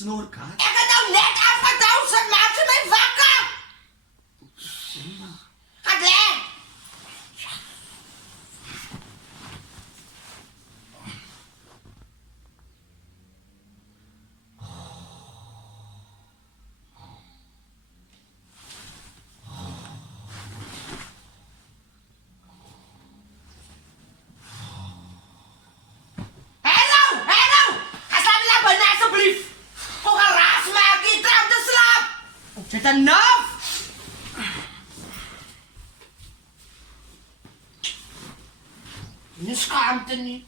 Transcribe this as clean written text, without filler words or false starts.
snorkaart? Ik heb nou net afgetouwd, ze maakte mij wakker. Gaat leeg. Zit er nou? Je schaamte niet.